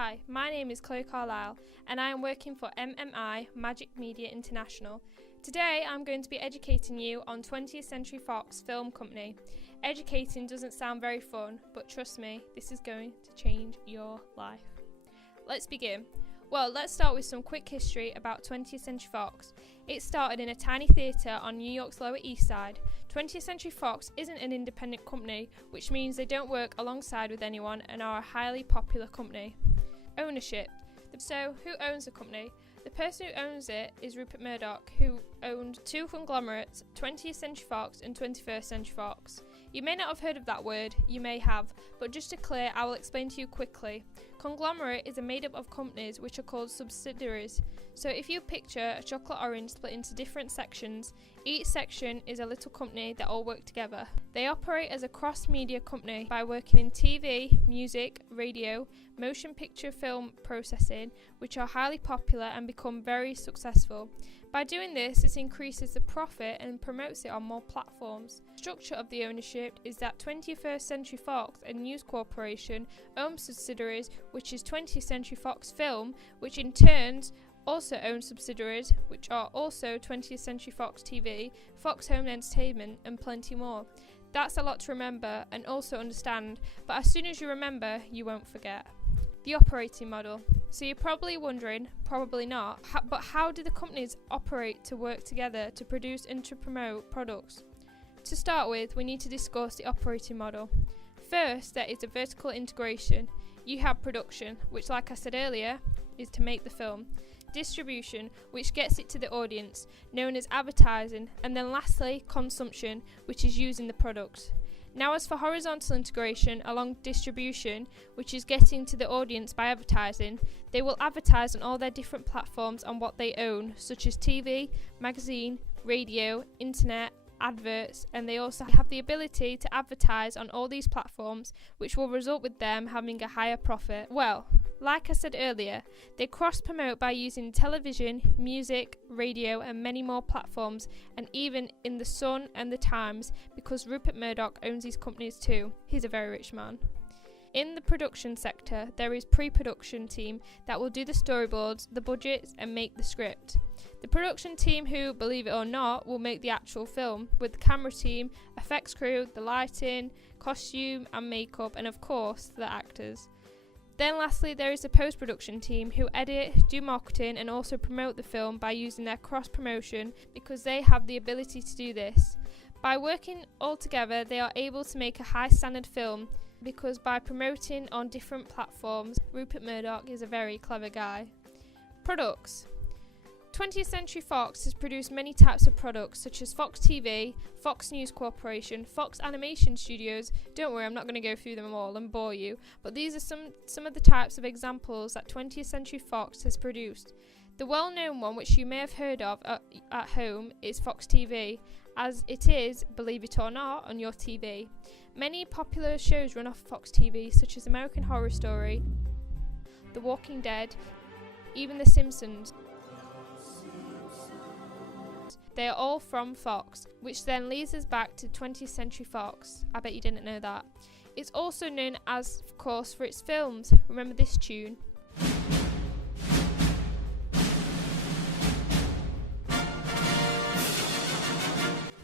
Hi, my name is Chloe Carlisle and I am working for MMI Magic Media International. Today I'm going to be educating you on 20th Century Fox Film Company. Educating doesn't sound very fun, but trust me, this is going to change your life. Let's begin. Well, let's start with some quick history about 20th Century Fox. It started in a tiny theatre on New York's Lower East Side. 20th Century Fox isn't an independent company, which means they don't work alongside with anyone and are a highly popular company. Ownership. So, who owns the company? The person who owns it is Rupert Murdoch, who owned two conglomerates, 20th Century Fox and 21st Century Fox. You may not have heard of that word, you may have, but just to clear, I will explain to you quickly. Conglomerate is made up of companies which are called subsidiaries. So if you picture a chocolate orange split into different sections, each section is a little company that all work together. They operate as a cross-media company by working in TV, music, radio, motion picture film processing, which are highly popular and become very successful. By doing this, it increases the profit and promotes it on more platforms. The structure of the ownership is that 21st Century Fox and News Corporation own subsidiaries, which is 20th Century Fox Film, which in turn also owns subsidiaries, which are also 20th Century Fox TV, Fox Home Entertainment, and plenty more. That's a lot to remember and also understand, but as soon as you remember, you won't forget. The operating model. So you're probably wondering, probably not, but how do the companies operate to work together to produce and to promote products? To start with, we need to discuss the operating model. First, there is a vertical integration. You have production, which like I said earlier, is to make the film. Distribution, which gets it to the audience, known as advertising, and then lastly, consumption, which is using the product. Now as for horizontal integration along distribution, which is getting to the audience by advertising, they will advertise on all their different platforms on what they own, such as TV, magazine, radio, internet, adverts, and they also have the ability to advertise on all these platforms, which will result with them having a higher profit. Well, like I said earlier, they cross-promote by using television, music, radio and many more platforms, and even in The Sun and The Times, because Rupert Murdoch owns these companies too. He's a very rich man. In the production sector, there is pre-production team that will do the storyboards, the budgets and make the script. The production team who, believe it or not, will make the actual film, with the camera team, effects crew, the lighting, costume and makeup, and of course, the actors. Then lastly, there is the post-production team who edit, do marketing and also promote the film by using their cross-promotion because they have the ability to do this. By working all together, they are able to make a high-standard film because by promoting on different platforms, Rupert Murdoch is a very clever guy. Products. 20th Century Fox has produced many types of products such as Fox TV, Fox News Corporation, Fox Animation Studios. Don't worry, I'm not going to go through them all and bore you, but these are some of the types of examples that 20th Century Fox has produced. The well-known one, which you may have heard of at home, is Fox TV, as it is, believe it or not, on your TV. Many popular shows run off Fox TV, such as American Horror Story, The Walking Dead, even The Simpsons. They are all from Fox, which then leads us back to 20th Century Fox. I bet you didn't know that. It's also known as, of course, for its films. Remember this tune?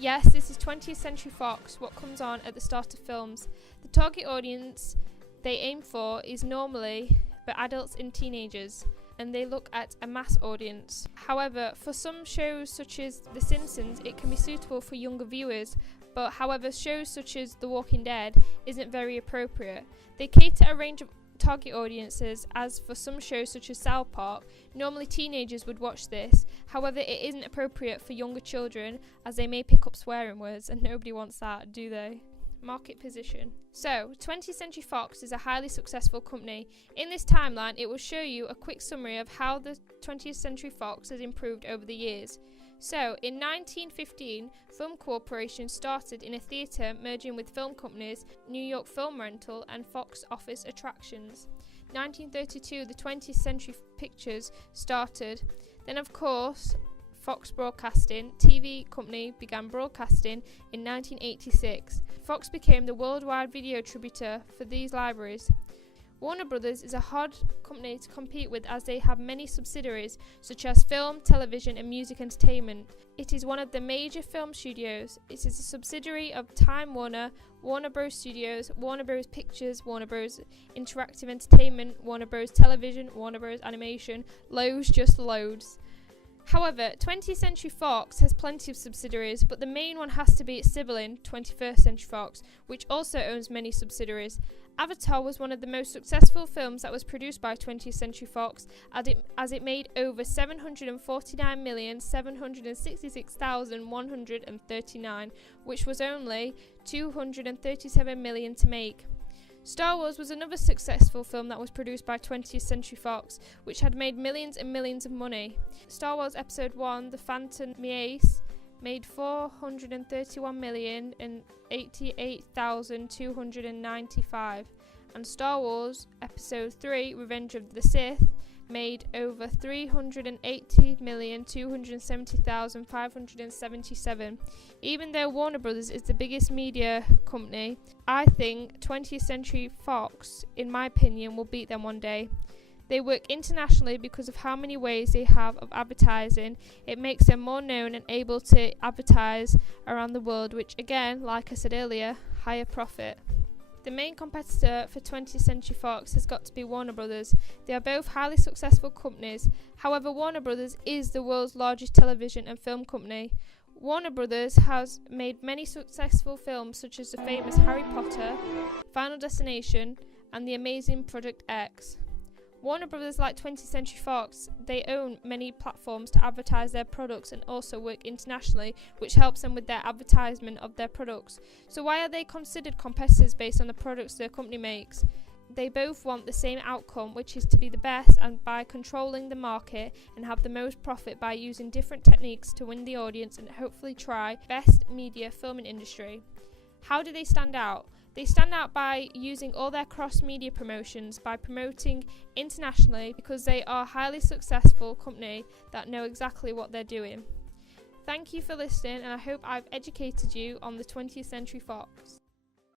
Yes, this is 20th Century Fox, what comes on at the start of films. The target audience they aim for is normally for adults and teenagers, and they look at a mass audience. However, for some shows such as The Simpsons, it can be suitable for younger viewers, but however, shows such as The Walking Dead isn't very appropriate. They cater a range of target audiences, as for some shows such as South Park, normally teenagers would watch this. However, it isn't appropriate for younger children, as they may pick up swearing words, and nobody wants that, do they? Market position. So, 20th Century Fox is a highly successful company. In this timeline, it will show you a quick summary of how the 20th Century Fox has improved over the years. So, in 1915, Film Corporation started in a theatre merging with film companies, New York Film Rental and Fox Office Attractions. 1932, the 20th Century Pictures started. Then, of course, Fox Broadcasting TV company began broadcasting in 1986. Fox became the worldwide video distributor for these libraries. Warner Brothers is a hard company to compete with as they have many subsidiaries such as film, television and music entertainment. It is one of the major film studios. It is a subsidiary of Time Warner, Warner Bros. Studios, Warner Bros. Pictures, Warner Bros. Interactive Entertainment, Warner Bros. Television, Warner Bros. Animation, just loads. However, 20th Century Fox has plenty of subsidiaries, but the main one has to be its sibling, 21st Century Fox, which also owns many subsidiaries. Avatar was one of the most successful films that was produced by 20th Century Fox, as it made over $749,766,139, which was only $237 million to make. Star Wars was another successful film that was produced by 20th Century Fox, which had made millions and millions of money. Star Wars Episode 1, The Phantom Menace, made $431,088,295, and Star Wars Episode 3, Revenge of the Sith, made over $380,270,577. Even though Warner Brothers is the biggest media company, I think 20th Century Fox, in my opinion, will beat them one day. They work internationally because of how many ways they have of advertising. It makes them more known and able to advertise around the world, which again, like I said earlier, higher profit. The main competitor for 20th Century Fox has got to be Warner Brothers. They are both highly successful companies. However, Warner Brothers is the world's largest television and film company. Warner Brothers has made many successful films such as the famous Harry Potter, Final Destination, and The Amazing Project X. Warner Brothers, like 20th Century Fox, they own many platforms to advertise their products and also work internationally, which helps them with their advertisement of their products. So why are they considered competitors based on the products their company makes? They both want the same outcome, which is to be the best, and by controlling the market and have the most profit by using different techniques to win the audience and hopefully try best media filming industry. How do they stand out? They stand out by using all their cross-media promotions, by promoting internationally, because they are a highly successful company that know exactly what they're doing. Thank you for listening, and I hope I've educated you on the 20th Century Fox.